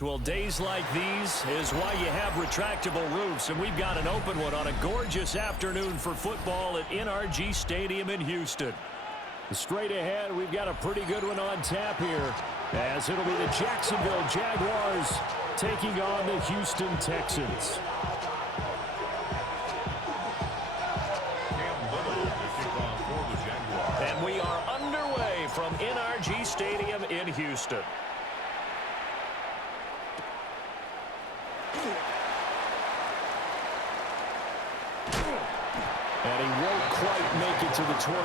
Well, days like these is why you have retractable roofs, and we've got an open one on a gorgeous afternoon for football at NRG Stadium in Houston. Straight ahead, we've got a pretty good one on tap here, as it'll be the Jacksonville Jaguars taking on the Houston Texans. And we are underway from NRG Stadium in Houston. And he won't quite make it to the 25.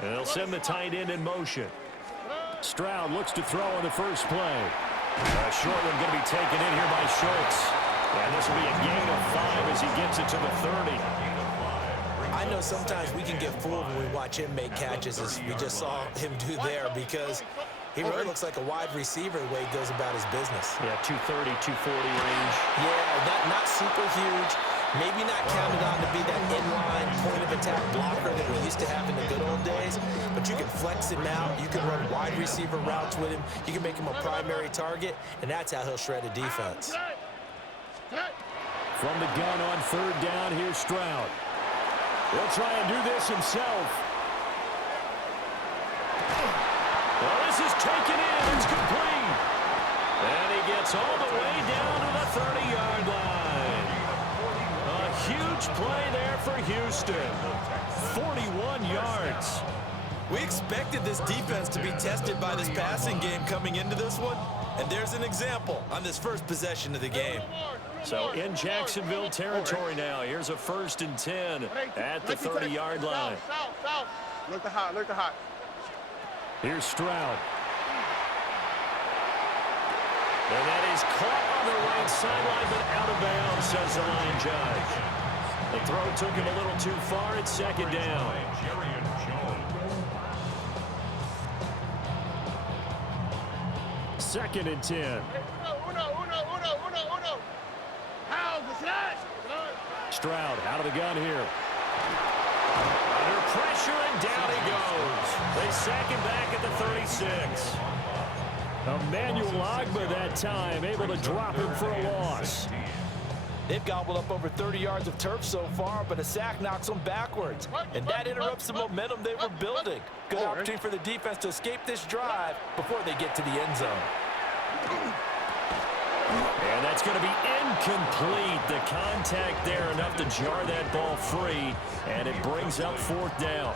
And they'll send the tight end in motion. Stroud looks to throw on the first play. A short one going to be taken in here by Schultz. And this will be a gain of 5 as he gets it to the 30. I know sometimes we can get fooled when we watch him make catches, as we just saw him do there, because he really looks like a wide receiver the way he goes about his business. Yeah, 230, 240 range. Yeah, not super huge. Maybe not counted on to be that inline point-of-attack blocker that we used to have in the good old days, but you can flex him out. You can run wide receiver routes with him. You can make him a primary target, and that's how he'll shred a defense. From the gun on third down, here's Stroud. He'll try and do this himself. Well, this is taken in. It's complete. And he gets all the way down to the 30-yard line. A huge play there for Houston. 41 yards. We expected this defense to be tested by this passing game coming into this one, and there's an example on this first possession of the game. So in Jacksonville territory now. Here's a 1st and 10 at the 30-yard line. Look the hot. Here's Stroud. And that is caught on the right sideline, but out of bounds, says the line judge. The throw took him a little too far. It's 2nd down. 2nd and 10. Stroud out of the gun here. Under pressure, and down he goes. They sack him back at the 36. Emmanuel Ogbah that time, able to drop him for a loss. They've gobbled up over 30 yards of turf so far, but a sack knocks them backwards, and that interrupts the momentum they were building. Good opportunity for the defense to escape this drive before they get to the end zone. And that's going to be incomplete. The contact there enough to jar that ball free, and it brings up 4th down.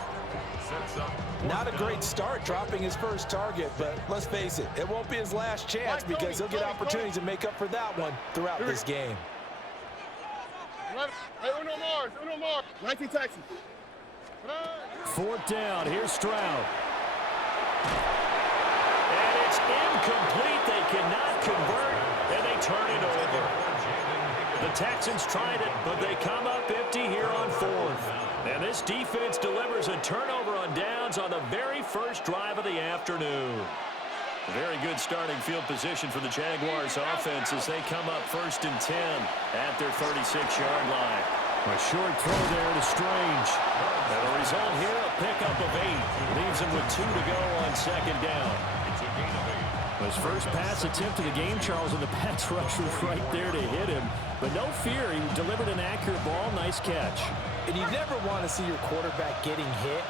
Not a great start dropping his first target, but let's face it, it won't be his last chance because he'll get opportunities to make up for that one throughout this game. Hey, uno more. 19 Texas. 4th down. Here's Stroud. And it's incomplete. They cannot convert, and they turn it over. The Texans tried it, but they come up empty here on 4th. And this defense delivers a turnover on downs on the very first drive of the afternoon. Very good starting field position for the Jaguars offense as they come up 1st and 10 at their 36-yard line. A short throw there to Strange. And the result here, a pickup of 8. Leaves him with 2 to go on 2nd down. His first pass attempt of the game, Charles, and the pass rush was right there to hit him. But no fear, he delivered an accurate ball. Nice catch. And you never want to see your quarterback getting hit,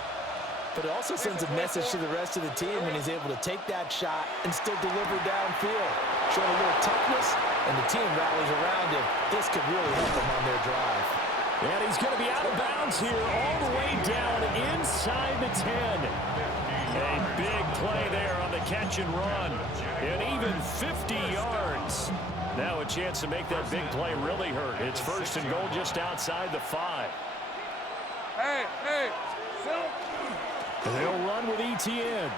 but it also sends a message to the rest of the team when he's able to take that shot and still deliver downfield. Showing a little toughness, and the team rallies around him. This could really help them on their drive. And he's going to be out of bounds here all the way down inside the 10. A big play there on the catch and run. And even 50 yards. Now a chance to make that big play really hurt. It's 1st and goal just outside the 5. Hey, and they'll run with Etienne.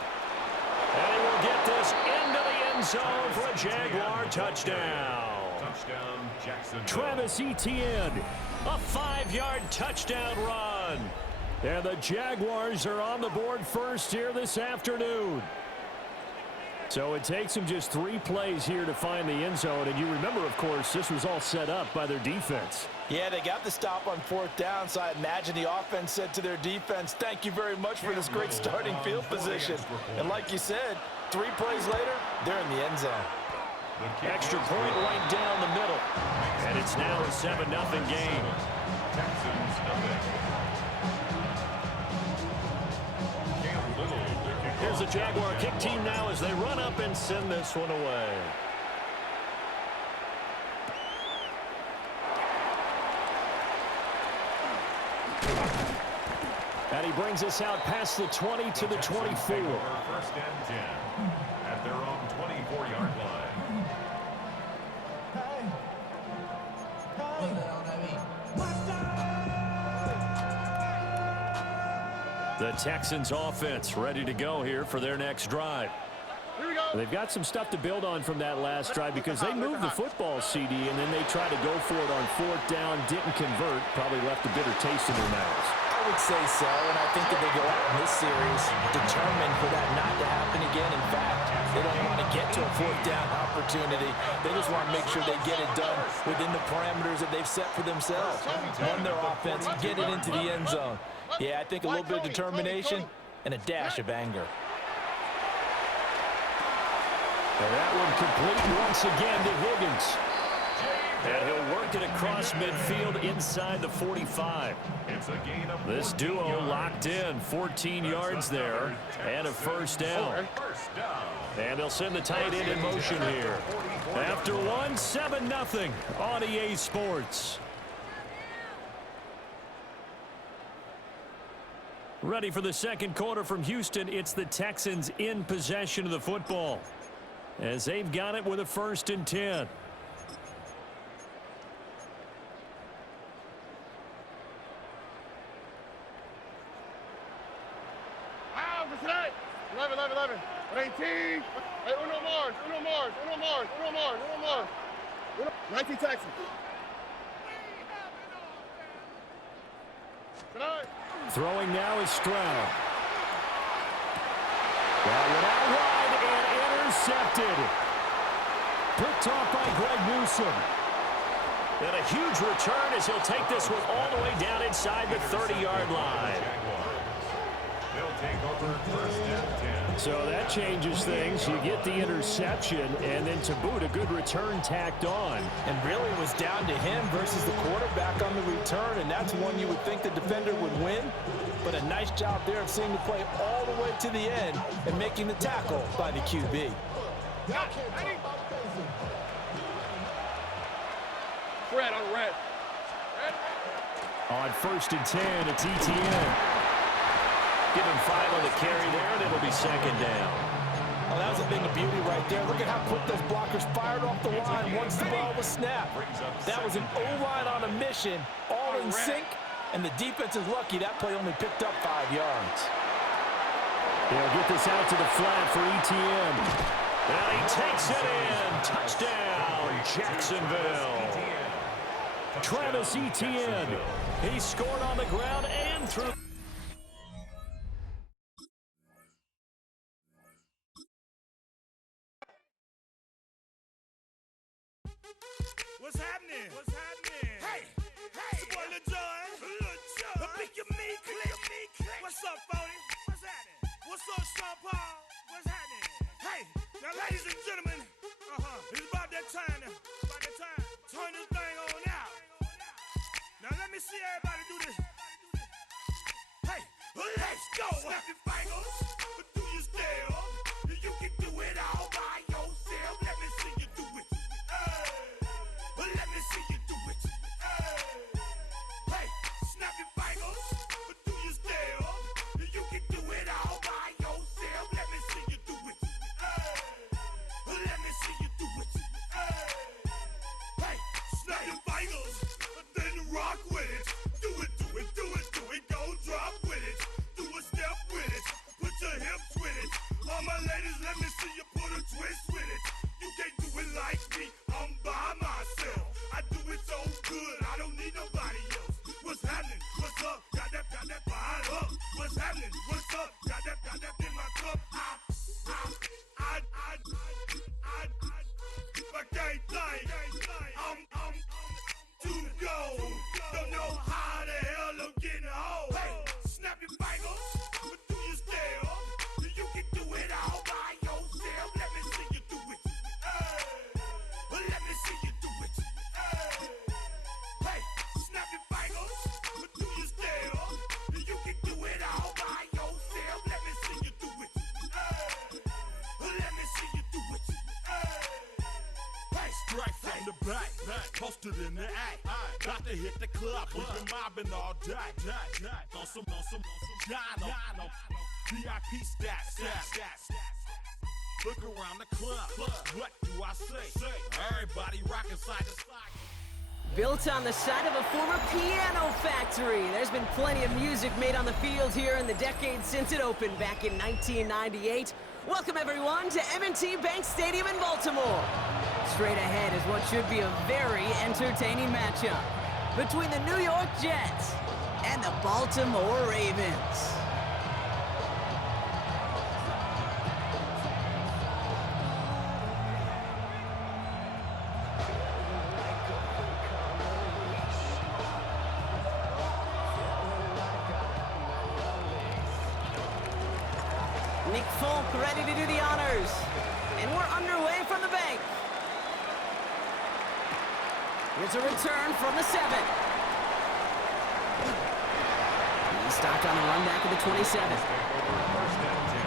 And he will get this into the end zone for a Jaguar touchdown. Travis Etienne, a 5-yard touchdown run. And the Jaguars are on the board first here this afternoon. So it takes them just 3 plays here to find the end zone. And you remember, of course, this was all set up by their defense. Yeah, they got the stop on 4th down, so I imagine the offense said to their defense, thank you very much for this great starting field position. And like you said, 3 plays later, they're in the end zone. Extra point right down the middle. And it's now a 7-0 game. Here's the Jaguar kick team now as they run up and send this one away. And he brings us out past the 20 to the 24. 1st and 10 at their own 24-yard line. The Texans offense ready to go here for their next drive. Here we go. They've got some stuff to build on from that last drive because they moved the football, CD, and then they tried to go for it on 4th down, didn't convert, probably left a bitter taste in their mouths. I would say so, and I think that they go out in this series determined for that not to happen again. In fact, they don't want to get to a 4th down opportunity. They just want to make sure they get it done within the parameters that they've set for themselves. Run their offense, get it into the end zone. Yeah, I think a little bit of determination and a dash of anger. And that one complete once again to Higgins. And he'll work it across midfield inside the 45. This duo locked in, 14 yards there, and a 1st down. And they'll send the tight end in motion here. After one, 7-0 on EA Sports. Ready for the second quarter from Houston. It's the Texans in possession of the football, as they've got it with a 1st and 10. Wow, this is it. 11, 11, 11. 18. Hey, uno Mars, uno Mars, uno Mars, uno Mars, uno Mars. 19 Texans. Tonight. Throwing now is Stroud. That one out wide and intercepted. Picked off by Greg Newsome. And a huge return as he'll take this one all the way down inside the 30-yard line. They'll take over 1st and 10. So that changes things. You get the interception, and then to boot, a good return tacked on. And really it was down to him versus the quarterback on the return, and that's one you would think the defender would win. But a nice job there of seeing the play all the way to the end and making the tackle by the QB. Red on red. On 1st and 10, it's ETN. Give him 5 on the carry there, and it'll be 2nd down. Oh, that was a thing of beauty right there. Look at how quick those blockers fired off the line once the ball was snapped. That was an O-line on a mission, all in sync, and the defense is lucky that play only picked up 5 yards. They'll get this out to the flat for ETN. And he takes it in. Touchdown, Jacksonville. Travis Etienne. He scored on the ground and through. What's happening? What's happening? Hey, it's your boy Lil Jon. Pick your meat click. What's up, Phony? What's happening? What's up, Sean Paul? What's happening? Hey, now, ladies and gentlemen, it's about that time. Turn this thing on out. Now let me see everybody do this. Hey, let's go. Snap your fingers, but do you still? You can do it all by yourself. Let me see you do it. Let me see you do it. Hey, snap your fingers, but do you still? You can do it all by yourself. Let me see you do it. Let me see you do it. Hey, snap your fingers, then rock with it. Do it, do it, do it, do it. Go drop with it. Do a step with it. Put I'm to go. Don't know how the hell I'm getting home. Hey, snap your fingers, but do you still? You can do it all by yourself. Let me see you do it. Hey, let me see you do it. Hey, snap your fingers, but do you still? You can do it all by yourself. Let me see you do it. Let me see you do it. Hey, strike from the back, posted in the act. Got to hit the club, we've been mobbing all day. On some Jono, VIP stats. Look around the club, what do I say? Everybody rockin' side to side. Built on the side of a former piano factory, there's been plenty of music made on the field here in the decades since it opened back in 1998. Welcome everyone to M&T Bank Stadium in Baltimore. Straight ahead is what should be a very entertaining matchup between the New York Jets and the Baltimore Ravens. Nick Folk ready to do the honors. And we're underway from the bank. Here's a return from the 7. He stopped on the run back of the 27. First down 10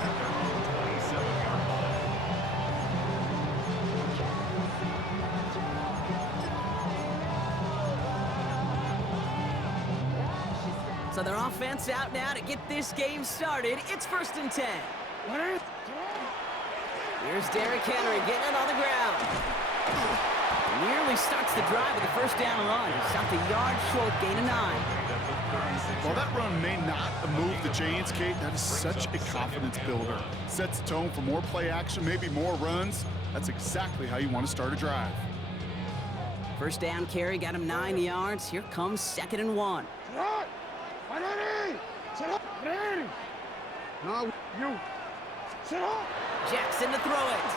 at their own 27-yard line. So their offense out now to get this game started. It's 1st and 10. Here's Derrick Henry getting it on the ground. Nearly starts the drive with a 1st down run. He stopped a yard short, gain of 9. While that run may not move the chains, Kate, that is such a confidence builder. Sets the tone for more play action, maybe more runs. That's exactly how you want to start a drive. 1st down carry got him 9 yards. Here comes 2nd and 1. No, you. Sit up. Jackson to throw it.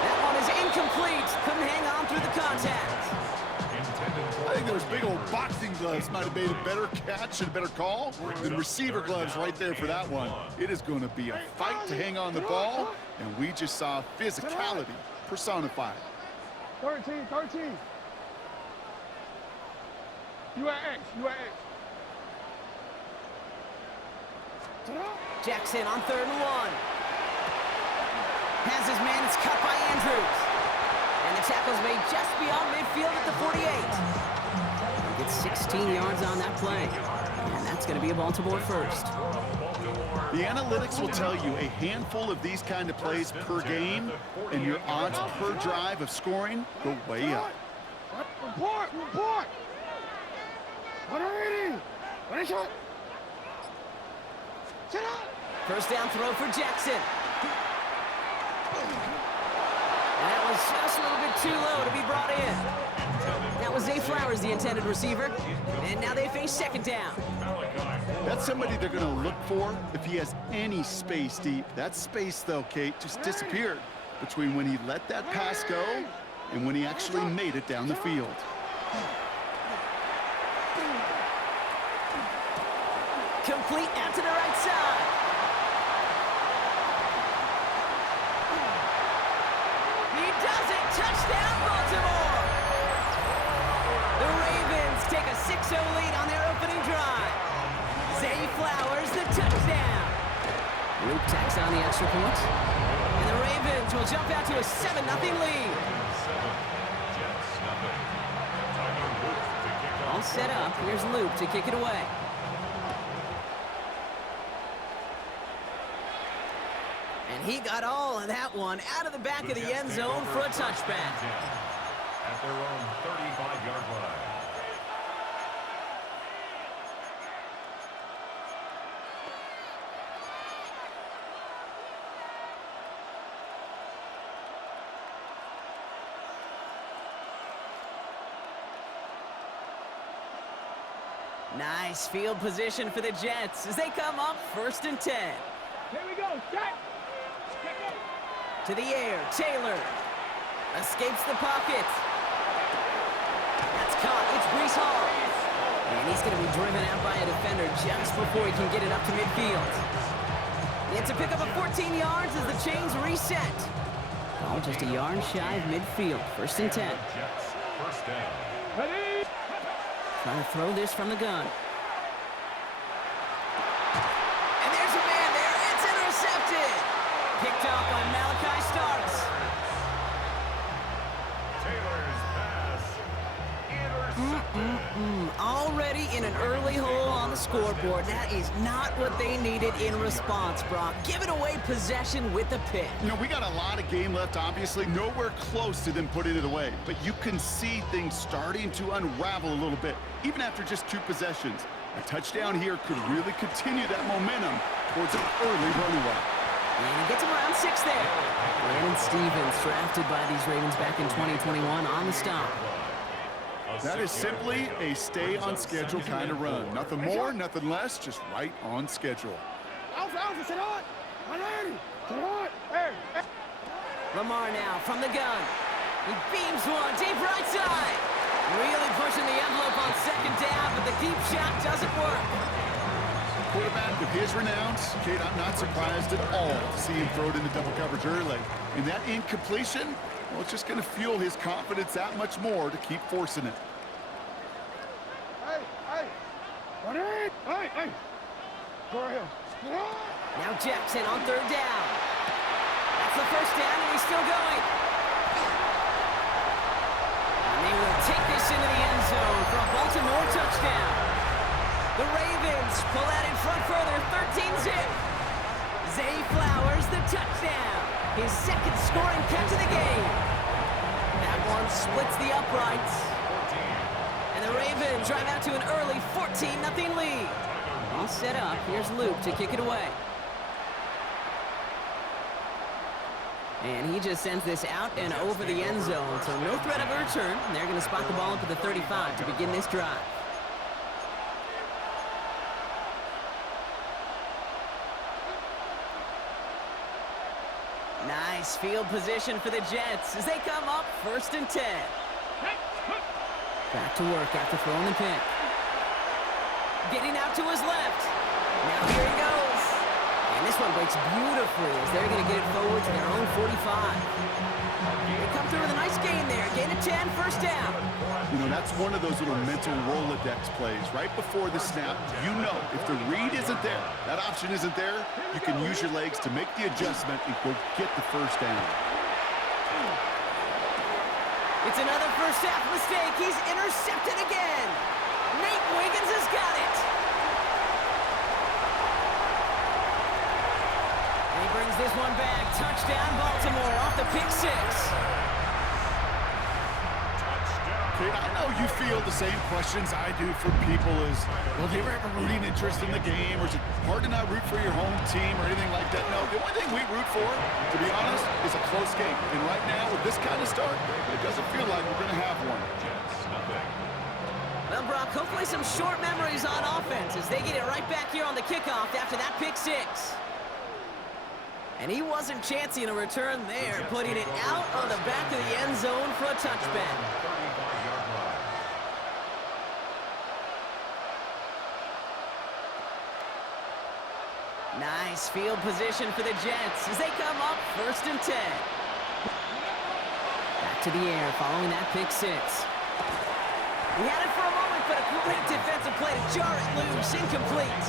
That one is incomplete. Couldn't hang on through the contact. I think those big old boxing gloves might have made a better catch and a better call than receiver gloves right there for that one. It is going to be a fight to hang on the ball, and we just saw physicality personified. 13. You at X. Jackson on 3rd and 1. Has his man, it's cut by Andrews. And the tackle's made just beyond midfield at the 48. He gets 16 yards on that play. And that's going to be a Baltimore first. The analytics will tell you a handful of these kind of plays per game, and your odds per drive of scoring go way up. Report. 180. Ready, shot. Sit up. 1st down throw for Jackson. That was just a little bit too low to be brought in. That was Zay Flowers, the intended receiver. And now they face 2nd down. That's somebody they're going to look for if he has any space deep. That space, though, Kate, just disappeared between when he let that pass go and when he actually made it down the field. Complete out to the right side. He does it. Touchdown, Baltimore. The Ravens take a 6-0 lead on their opening drive. Zay Flowers, the touchdown. Luke tacks on the extra point. And the Ravens will jump out to a 7-0 lead. All set up. Here's Luke to kick it away. And he got all of that one out of the back of the end zone for a touchback. At their own 35-yard line. Nice field position for the Jets as they come up 1st and 10. Here we go. Check. To the air, Taylor. Escapes the pocket. That's caught. It's Breece Hall. And he's going to be driven out by a defender just before he can get it up to midfield. He had to pick up a 14 yards as the chains reset. Oh, just a yard shy of midfield. 1st and 10. Jets, first down. Trying to throw this from the gun. And there's a man there. It's intercepted. Picked off by Malachi Starks. Taylor's pass. Intercepted. Already in an early hole on the scoreboard. That is not what they needed in response, Brock. Giving away possession with the pick. You know, we got a lot of game left, obviously. Nowhere close to them putting it away. But you can see things starting to unravel a little bit, even after just 2 possessions. A touchdown here could really continue that momentum towards an early runaway. And he gets him around 6 there. Brandon Stevens, drafted by these Ravens back in 2021 on the stop. That is simply a stay-on-schedule kind of run. Nothing more, nothing less, just right on schedule. Lamar now from the gun. He beams one deep right side. Really pushing the envelope on 2nd down, but the deep shot doesn't work. Quarterback with his renowns, Kate, I'm not surprised at all to see him throw it into double coverage early. And that incompletion, well, it's just going to fuel his confidence that much more to keep forcing it. Now Jackson on 3rd down. That's the 1st down, and he's still going. And they will take this into the end zone for a Baltimore touchdown. The Ravens pull out in front further, 13-zip. Zay Flowers, the touchdown. His 2nd scoring catch of the game. That one splits the uprights. And the Ravens drive out to an early 14-0 lead. All set up. Here's Luke to kick it away. And he just sends this out and over the end zone. So no threat of a return. They're going to spot the ball up at the 35 to begin this drive. Nice field position for the Jets as they come up 1st and 10. Back to work after throwing the pick. Getting out to his left. Now here he goes. And this one breaks beautifully as they're going to get it forward to their own 45. They come through with a nice gain there. Gain of 10, 1st down. You know, that's one of those little mental Rolodex plays. Right before the snap, you know if the read isn't there, that option isn't there, you can use your legs to make the adjustment and go get the 1st down. It's another 1st half mistake. He's intercepted again. Nate Wiggins has got it. And he brings this one back. Touchdown, Baltimore off the pick 6. Kate, I know you feel the same questions I do for people as, well, do you ever have a rooting interest in the game, or is it hard to not root for your home team or anything like that? No, the only thing we root for, to be honest, is a close game. And right now, with this kind of start, it doesn't feel like we're going to have one. Well, Brock, hopefully some short memories on offense as they get it right back here on the kickoff after that pick 6. And he wasn't chancing a return there, putting it out on the back of the end zone for a touchback. Nice field position for the Jets as they come up 1st and 10. Back to the air following that pick 6. He had it for a moment, but a great defensive play to jar it loose, incomplete.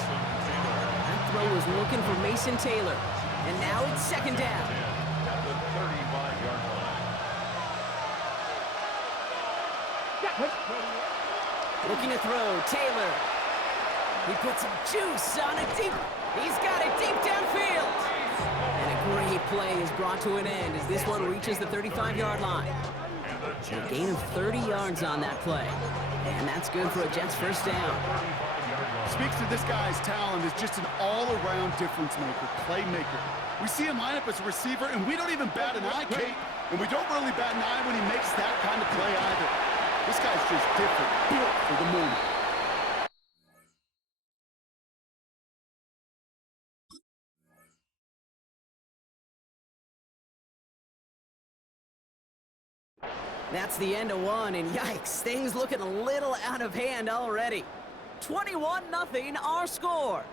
That throw was looking for Mason Taylor, and now it's 2nd down. At the 35-yard line. Looking to throw, Taylor. He puts some juice on it deep. He's got it deep downfield. And a great play is brought to an end as this one reaches the 35-yard line. A gain of 30 yards on that play. And that's good for a Jets 1st down. Speaks to this guy's talent as just an all-around difference maker, playmaker. We see him line up as a receiver, and we don't even bat an eye, Kate. And we don't really bat an eye when he makes that kind of play either. This guy's just different, built for the moment. That's the end of one, and yikes, things looking a little out of hand already. 21-0 our score.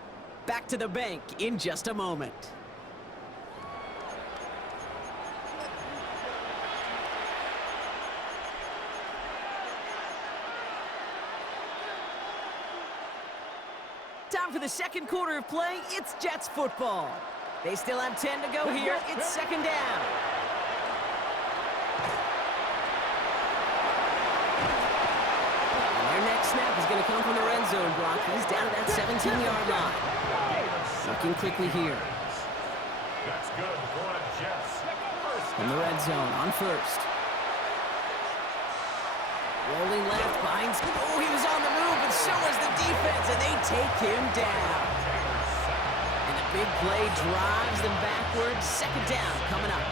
Back to the bank in just a moment. Time for the second quarter of play. It's Jets football. They still have 10 to go here. It's second down. And their next snap is going to come from the red zone, Brock. He's down at that 17-yard line. Looking quickly here. That's good for the Jets. From the red zone on first. Rolling left, finds. Oh, he was on the move, but so was the defense, and they take him down. And the big play drives them backwards. Second down coming up.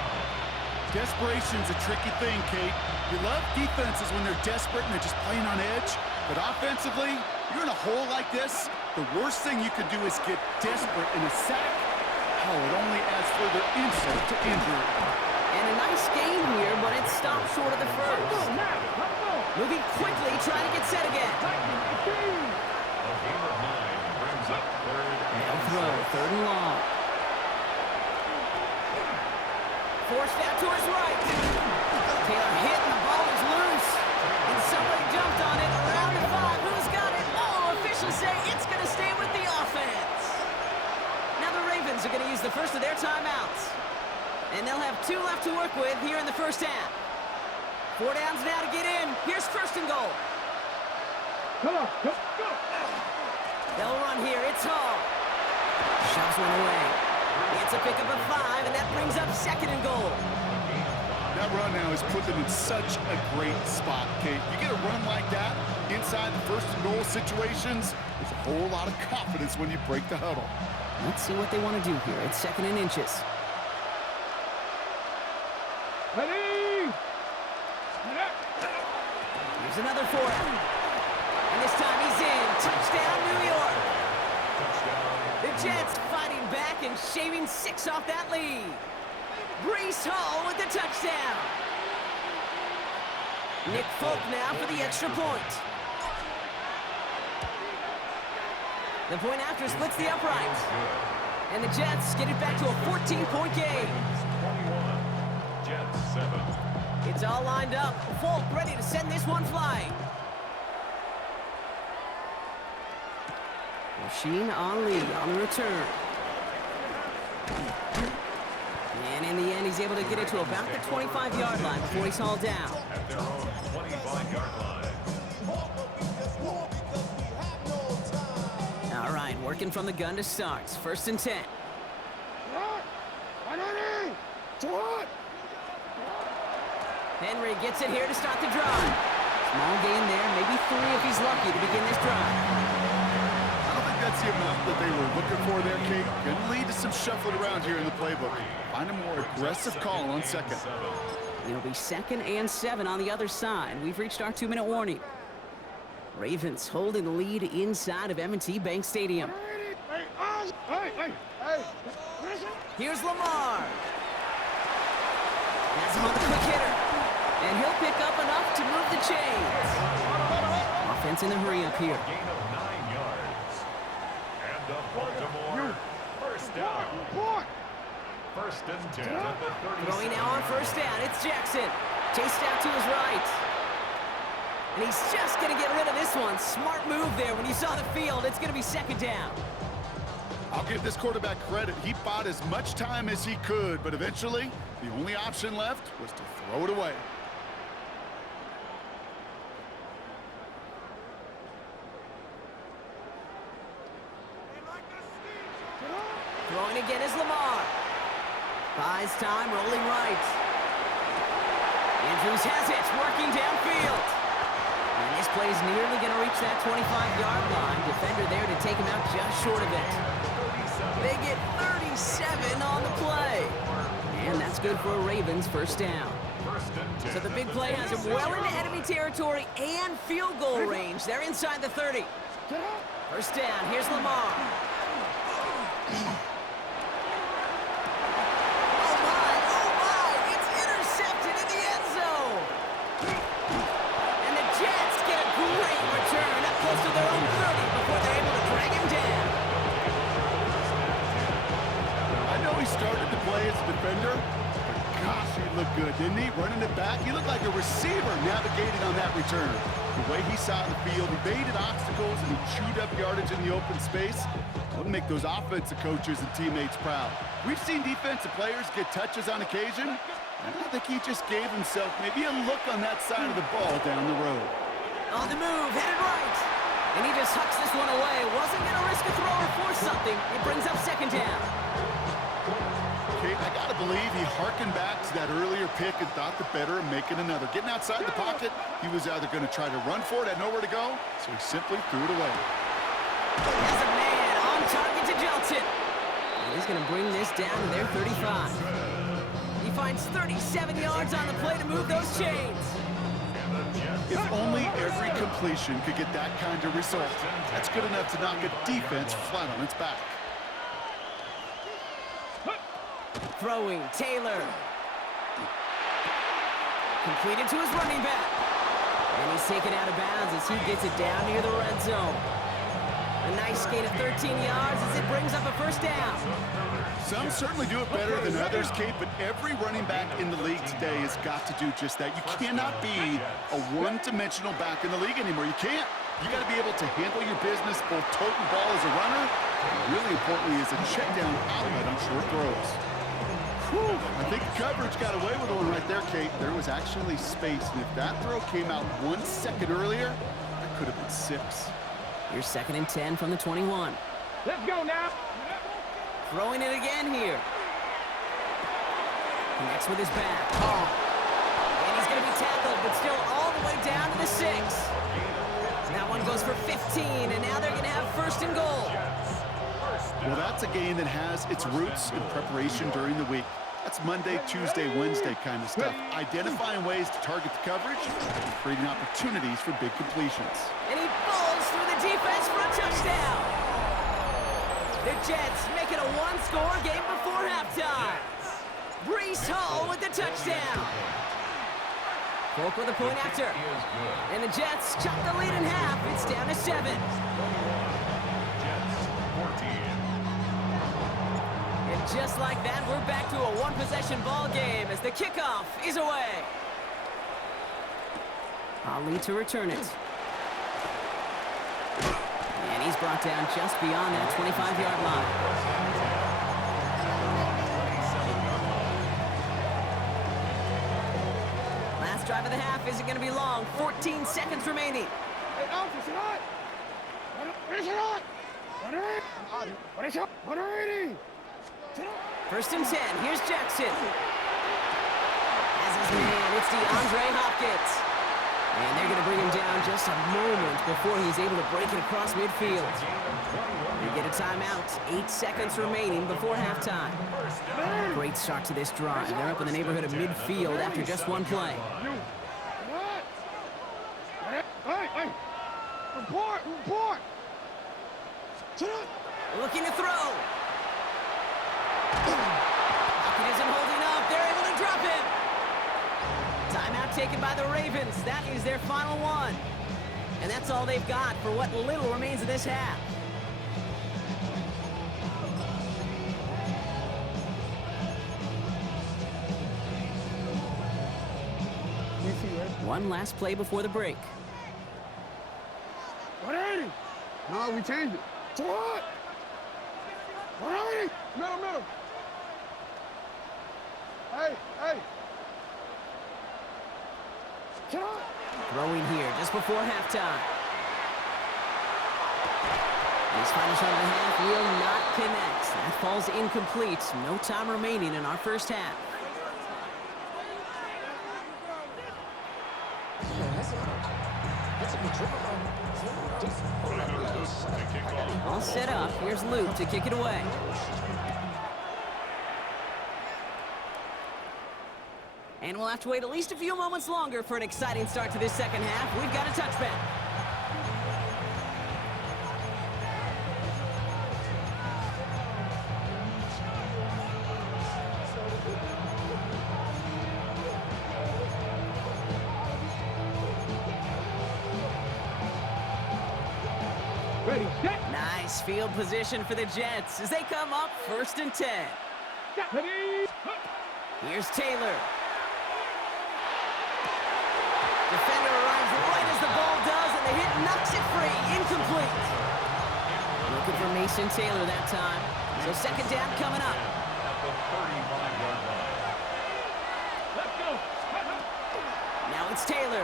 Desperation's a tricky thing, Kate. You love defenses when they're desperate and they're just playing on edge. But offensively, you're in a hole like this, the worst thing you could do is get desperate in a sack. Oh, it only adds further insult to injury. And a nice game here, but it stopped short of the first. Moving quickly, trying to get set again. A game of 9 brings up They'll throw, third and long. Forced out to his right. Taylor hit and the ball is loose. And somebody jumped on it. Around to 5. Who's got it? Oh, officials say it's going to stay with the offense. Now the Ravens are going to use the first of their timeouts. And they'll have 2 left to work with here in the first half. 4 downs now to get in. Here's first and goal. Come on, go. They'll run here. It's Hall. Shoves one away. It's a pickup of 5, and that brings up second and goal. That run now has put them in such a great spot, Kate. You get a run like that inside the first and goal situations, there's a whole lot of confidence when you break the huddle. Let's see what they want to do here. It's second and inches. Ready? Here's another 4. And this time he's in. Touchdown, New York. The Jets fighting back and shaving 6 off that lead. Breece Hall with the touchdown. Nick Folk now for the extra point. The point after splits the uprights. And the Jets get it back to a 14-point game. 21, Jets 7. It's all lined up. Folk ready to send this one flying. Rasheen Ali on the return. And in the end, he's able to get it to about the 25-yard line before he's hauled down. At their own 25-yard line. All right, working from the gun to start. First and 10. Henry gets it here to start the drive. Small gain there, maybe 3 if he's lucky to begin this drive. I don't think that's the amount that they were looking for there, Kate. Going to lead to some shuffling around here in the playbook. Find a more aggressive call on second. It'll be second and 7 on the other side. We've reached our 2-minute warning. Ravens holding the lead inside of M&T Bank Stadium. Here's Lamar. That's him on the quick hitter. And he'll pick up enough to move the chains. Offense in the hurry up here. Gain of 9 yards. And the Baltimore first down. First and 10 at the 30. Throwing now on first down. It's Jackson. Chased out to his right. And he's just going to get rid of this one. Smart move there. When you saw the field, it's going to be second down. I'll give this quarterback credit. He bought as much time as he could, but eventually, the only option left was to throw it away. Throwing again is Lamar. Buys time, rolling right. Andrews has it, working downfield. And this play is nearly going to reach that 25-yard line. Defender there to take him out just short of it. They get 37 on the play. And that's good for a Ravens first down. So the big play has him well into enemy territory and field goal range. They're inside the 30. First down, here's Lamar. Oh my, it's intercepted in the end zone. didn't he? Running it back. He looked like a receiver navigating on that return. The way he saw the field, he baited obstacles and he chewed up yardage in the open space. That would make those offensive coaches and teammates proud. We've seen defensive players get touches on occasion, and I think he just gave himself maybe a look on that side of the ball down the road. On the move, headed right. And he just hucks this one away. Wasn't going to risk a throw or force something. It brings up second down. Kate, I got to believe he hearkened back to that earlier pick and thought the better of making another. Getting outside the pocket, he was either going to try to run for it, had nowhere to go, so he simply threw it away. Has a man on target to Jelton. And he's going to bring this down to their 35. He finds 37 yards on the play to move those chains. If only every completion could get that kind of result. That's good enough to knock a defense flat on its back. Throwing, Taylor. Completed to his running back. And he's taken out of bounds as he gets it down near the red zone. A nice gain of 13 yards as it brings up a first down. Some certainly do it better than others, Kate, but every running back in the league today has got to do just that. You cannot be a one-dimensional back in the league anymore. You can't. You got to be able to handle your business, both tote the ball as a runner, and really importantly as a check down outlet on short throws. Whew, I think coverage got away with one right there, Kate. There was actually space, and if that throw came out 1 second earlier, that could have been 6. Here's 2nd and 10 from the 21. Let's go now. Throwing it again here. Connects with his back. And he's going to be tackled, but still all the way down to the 6. That one goes for 15, and now they're going to have 1st and goal. Well, that's a game that has its roots in preparation during the week. That's Monday, Tuesday, Wednesday kind of stuff. Identifying ways to target the coverage and creating opportunities for big completions. And he falls through the defense for a touchdown. The Jets make it a one-score game before halftime. Breece Hall with the touchdown. Folk with a point after. And the Jets chop the lead in half. It's down to 7. And just like that, we're back to a one-possession ball game as the kickoff is away. Ali to return it. And he's brought down just beyond that 25-yard line. Last drive of the half isn't going to be long. 14 seconds remaining. Hey, Alpha, sit on. What is it on? What is it? 180. 1st and 10. Here's Jackson. As his man, it's DeAndre Hopkins. And they're going to bring him down just a moment before he's able to break it across midfield. They get a timeout. 8 seconds remaining before halftime. Great start to this drive. They're up in the neighborhood of midfield after just one play. Hey! Report! Looking to throw. Hopkins isn't holding up. They're able to drop him. Timeout taken by the Ravens. That is their final one. And that's all they've got for what little remains of this half. One last play before the break. 180. No, we changed it. To what? 180. Middle. Hey. Throwing here just before halftime. His final shot of the half will not connect. That falls incomplete. No time remaining in our first half. All set up. Here's Luke to kick it away. And we'll have to wait at least a few moments longer for an exciting start to this second half. We've got a touchback. Ready, set. Nice field position for the Jets as they come up 1st and 10. Ready. Here's Taylor. incomplete. Looking for Mason Taylor that time. So second down coming up. At the 35-yard line. Let's go. Now it's Taylor.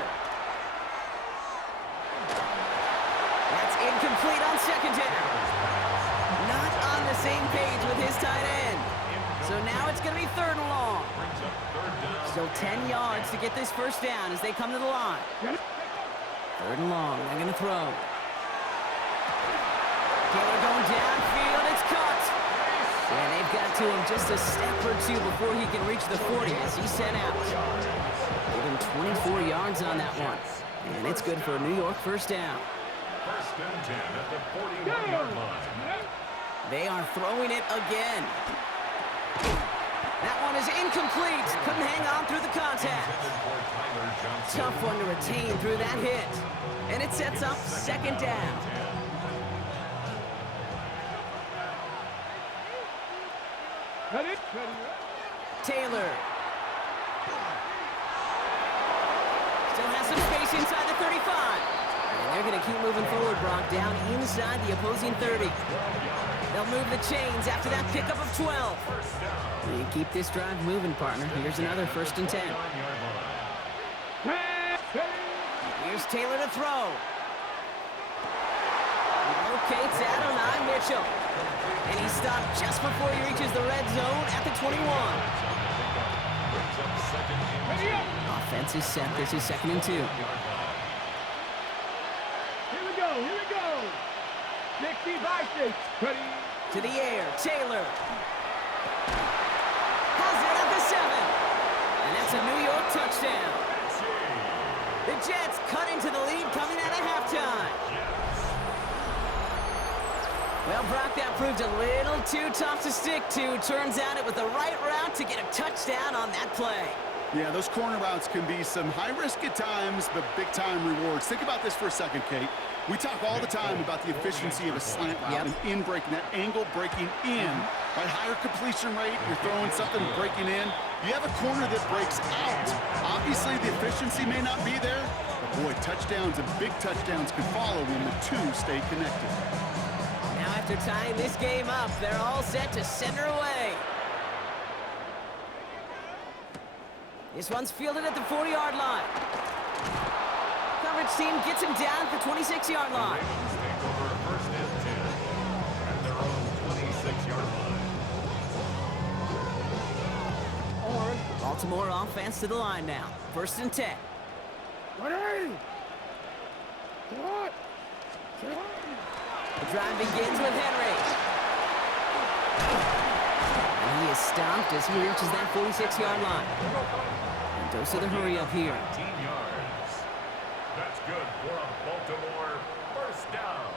That's incomplete on second down. Not on the same page with his tight end. So now it's going to be third and long. Brings up third down. So 10 yards to get this first down as they come to the line. Third and long. They're going to throw. Taylor going downfield. It's caught. And they've got to him just a step or two before he can reach the 40 as he's sent out. Give him 24 yards on that one. And it's good for a New York first down. First and 10 at the 41-yard line. They are throwing it again. That one is incomplete. Couldn't hang on through the contact. Tough one to retain through that hit. And it sets up second down. Taylor. Still has some space inside the 35. And they're going to keep moving forward, Brock, down inside the opposing 30. They'll move the chains after that pickup of 12. You keep this drive moving, partner. Here's another first and 10. Here's Taylor to throw. He locates Adonai Mitchell. And he stopped just before he reaches the red zone at the 21. Offense is set. This is second and 2. Here we go. 60 by 6. Ready? To the air, Taylor. Has it at the 7. And that's a New York touchdown. The Jets cut into the lead coming out of halftime. Well, Brock, that proved a little too tough to stick to. Turns out it was the right route to get a touchdown on that play. Yeah, those corner routes can be some high risk at times, but big-time rewards. Think about this for a second, Kate. We talk all the time about the efficiency of a slant route and in breaking, that angle breaking in. By higher completion rate, you're throwing something breaking in. You have a corner that breaks out. Obviously, the efficiency may not be there, but boy, touchdowns and big touchdowns can follow when the two stay connected. Now after tying this game up, they're all set to send her away. This one's fielded at the 40-yard line. Coverage team gets him down at the 26-yard line. Ravens take over first and 10 at their own 26-yard line. Baltimore offense to the line now. First and 10. The drive begins with Henry. And he is stopped as he reaches that 46-yard line. And goes to the hurry up here. 19 yards. That's good for a Baltimore first down.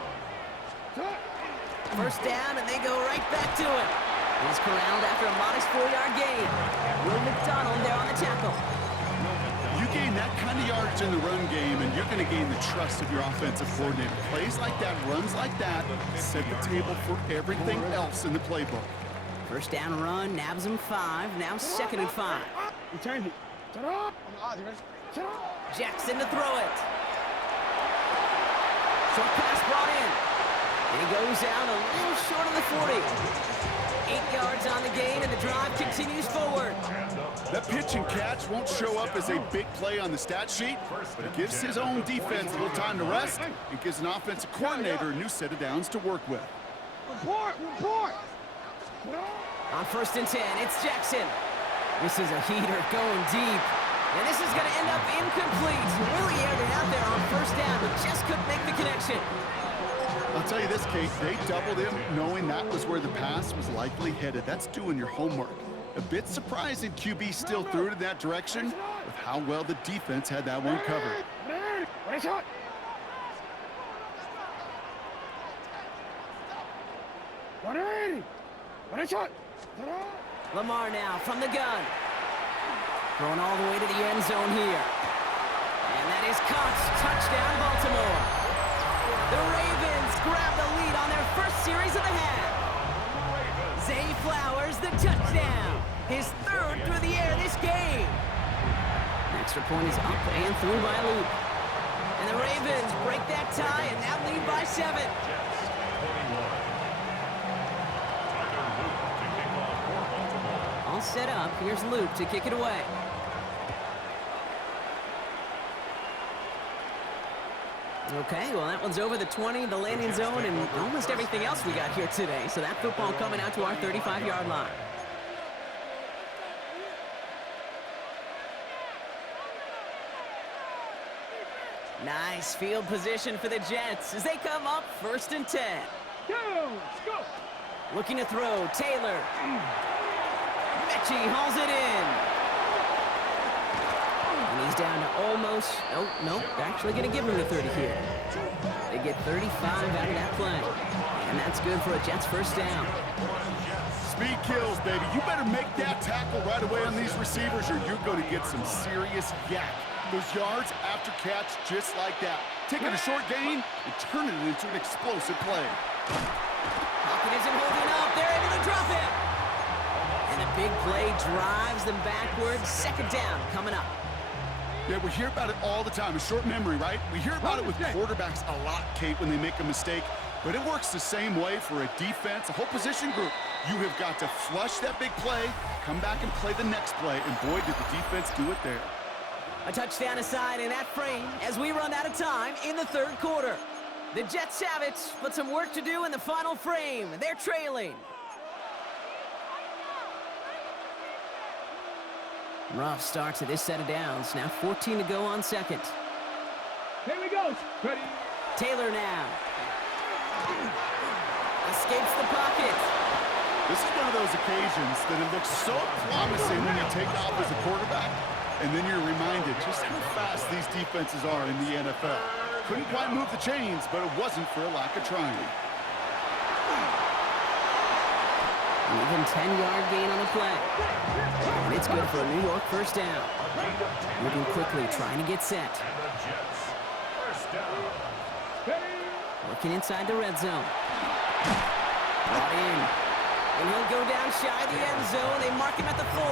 First down, and they go right back to it. He's corralled after a modest 4-yard gain. Will McDonald there on the tackle. You gain that kind of yardage in the run game, and you're going to gain the trust of your offensive coordinator. Plays like that, runs like that, set the table for everything else in the playbook. First down run, nabs him 5, now second and 5. Return it. Shut up. Jackson to throw it. Short pass brought in. And he goes out a little short of the 40. 8 yards on the gain, and the drive continues forward. That pitch and catch won't show up as a big play on the stat sheet, but it gives his own defense a little time to rest and gives an offensive coordinator a new set of downs to work with. Report. On first and 10, it's Jackson. This is a heater going deep. And this is going to end up incomplete. Really aired it out there on first down, but just couldn't make the connection. I'll tell you this, Kate, they doubled him knowing that was where the pass was likely headed. That's doing your homework. A bit surprising QB still threw it in that direction with how well the defense had that one covered. Lamar now from the gun. Going all the way to the end zone here. And that is caught. Touchdown, Baltimore. The Ravens grab the lead on their first series of the half. Zay Flowers, the touchdown. His third through the air this game. Extra point is up and through by Luke. And And the Ravens break that tie and now lead by 7. Jets, 21. Tyler Luke to kick off for Baltimore. All set up. Here's Luke to kick it away. Okay, well, that one's over the 20, the landing zone, and almost everything else we got here today. So that football coming out to our 35-yard line. Nice field position for the Jets as they come up 1st and 10. Go! Looking to throw, Taylor. Mechie hauls it in. And he's down to almost, nope, they're actually going to give him the 30 here. They get 35 out of that play. And that's good for a Jets first down. Speed kills, baby. You better make that tackle right away on these receivers or you're going to get some serious yak. Those yards after catch just like that. Taking a short gain and turning it into an explosive play. Hopkins isn't holding up. They're able to drop it. And the big play drives them backwards. 2nd down coming up. Yeah, we hear about it all the time. A short memory, right? We hear about it with quarterbacks a lot, Kate, when they make a mistake. But it works the same way for a defense, a whole position group. You have got to flush that big play, come back and play the next play, and boy, did the defense do it there. A touchdown aside in that frame as we run out of time in the 3rd quarter. The Jets have it, but some work to do in the final frame. They're trailing. Rough start to this set of downs. Now 14 to go on 2nd. Here we go. Ready? Taylor now. Escapes the pocket. This is one of those occasions that it looks so promising when you take off as a quarterback, and then you're reminded just how fast these defenses are in the NFL. Couldn't quite move the chains, but it wasn't for a lack of trying. An even 10-yard gain on the play. And it's good for a New York first down. Moving quickly, trying to get set. And the Jets, first down. Working inside the red zone. Brought in. And he'll go down shy of the end zone. They mark him at the 4.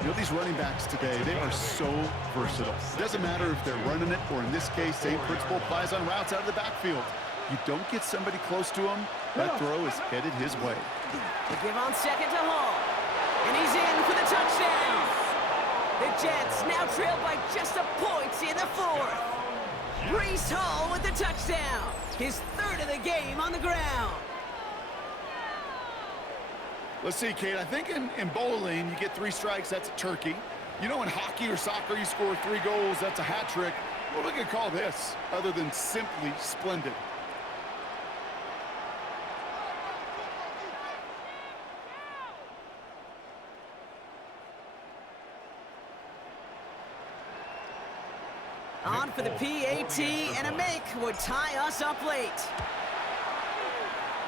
You know, these running backs today, they are so versatile. It doesn't matter if they're running it, or in this case, same principle applies on routes out of the backfield. You don't get somebody close to him, that throw is headed his way. They give on 2nd to Hall. And he's in for the touchdown. The Jets now trail by just a point in the 4th. Breece Hall with the touchdown. His 3rd of the game on the ground. Let's see, Kate, I think in bowling, you get 3 strikes, that's a turkey. You know, in hockey or soccer, you score 3 goals, that's a hat trick. What are we going to call this, other than simply splendid? On for the PAT, and a make would tie us up late.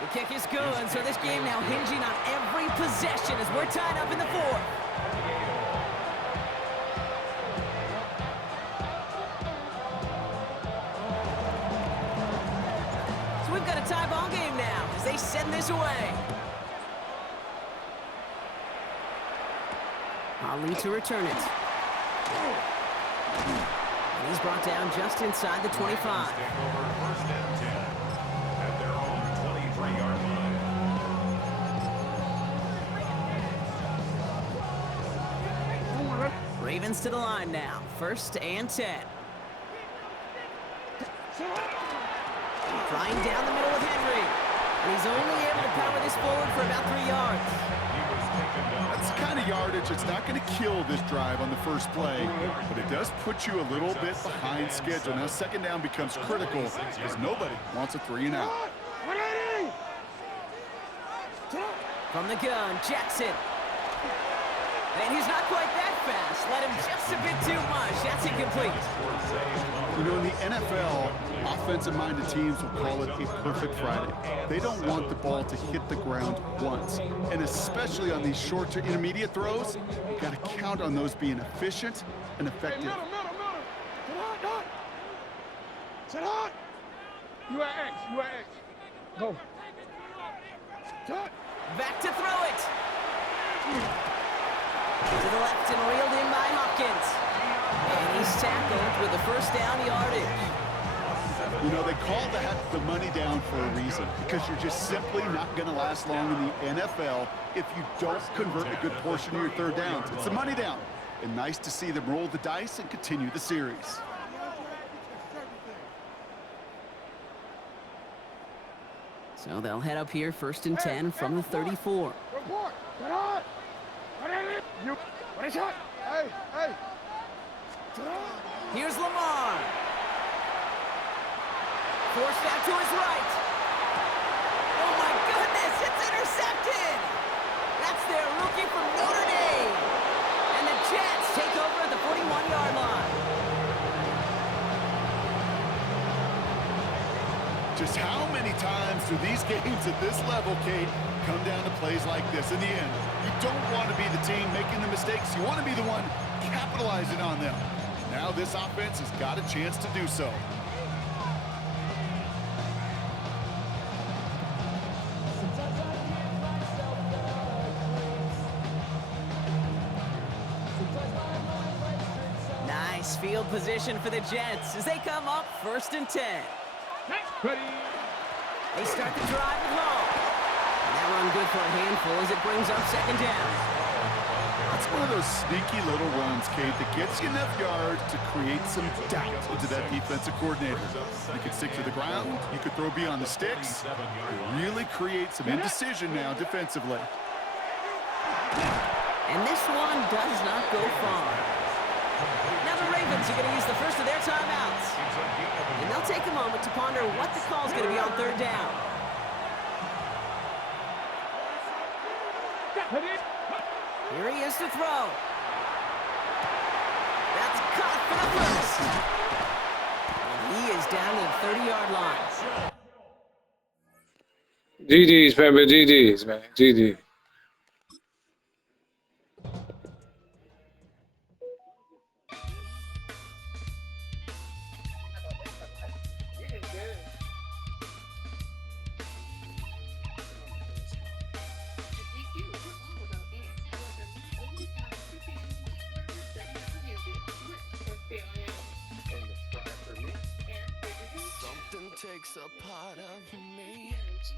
The kick is good, so this game now hinging on every possession as we're tied up in the 4th. So we've got a tie ball game now as they send this away. Ali to return it. And he's brought down just inside the 25. Take over 1st and 10 at their own 23-yard line. Ravens to the line now. 1st and 10. Flying down the middle with Henry. And he's only able to power this forward for about 3 yards. He was taken down. That's the kind of yardage that's not going to kill this drive on the first play, but it does put you a little bit behind schedule. Now 2nd down becomes critical because nobody wants a 3 and out. From the gun, Jackson. And he's not quite that fast. Let him just a bit too much. That's incomplete. You know, in the NFL, offensive-minded teams will call it a perfect Friday. They don't want the ball to hit the ground once. And especially on these short to intermediate throws, you got to count on those being efficient and effective. Sit hot. You at X. You at X. Go. Back to throw it. To the left and reeled in by Hopkins. And he's tackled tackled with the first down yardage. You know, they call that the money down for a reason, because you're just simply not going to last long in the NFL if you don't convert a good portion of your third downs. It's the money down. And nice to see them roll the dice and continue the series. So they'll head up here, 1st and 10 from the 34. Report. Get on. You. What is it? Hey, hey. Here's Lamar. Forced out to his right. Oh my goodness, it's intercepted. That's their rookie from Notre Dame. And the Jets take over at the 41-yard line. Just how many times do these games at this level, Kate, come down to plays like this? In the end, you don't want to be the team making the mistakes. You want to be the one capitalizing on them. Now this offense has got a chance to do so. Nice field position for the Jets as they come up 1st and 10. They start the drive at home. And that run good for a handful as it brings up 2nd down. That's one of those sneaky little runs, Kate, that gets you enough yards to create some doubt into that defensive coordinator. You could stick to the ground, you could throw beyond the sticks. It really creates some indecision now defensively. And this one does not go far. Now the Ravens are going to use the first of their timeouts. And they'll take a moment to ponder what the call is going to be on 3rd down. Here he is to throw. That's caught for the first. And he is down to the 30-yard line. GG's, man. GG's, man. GG. Something takes a part of me.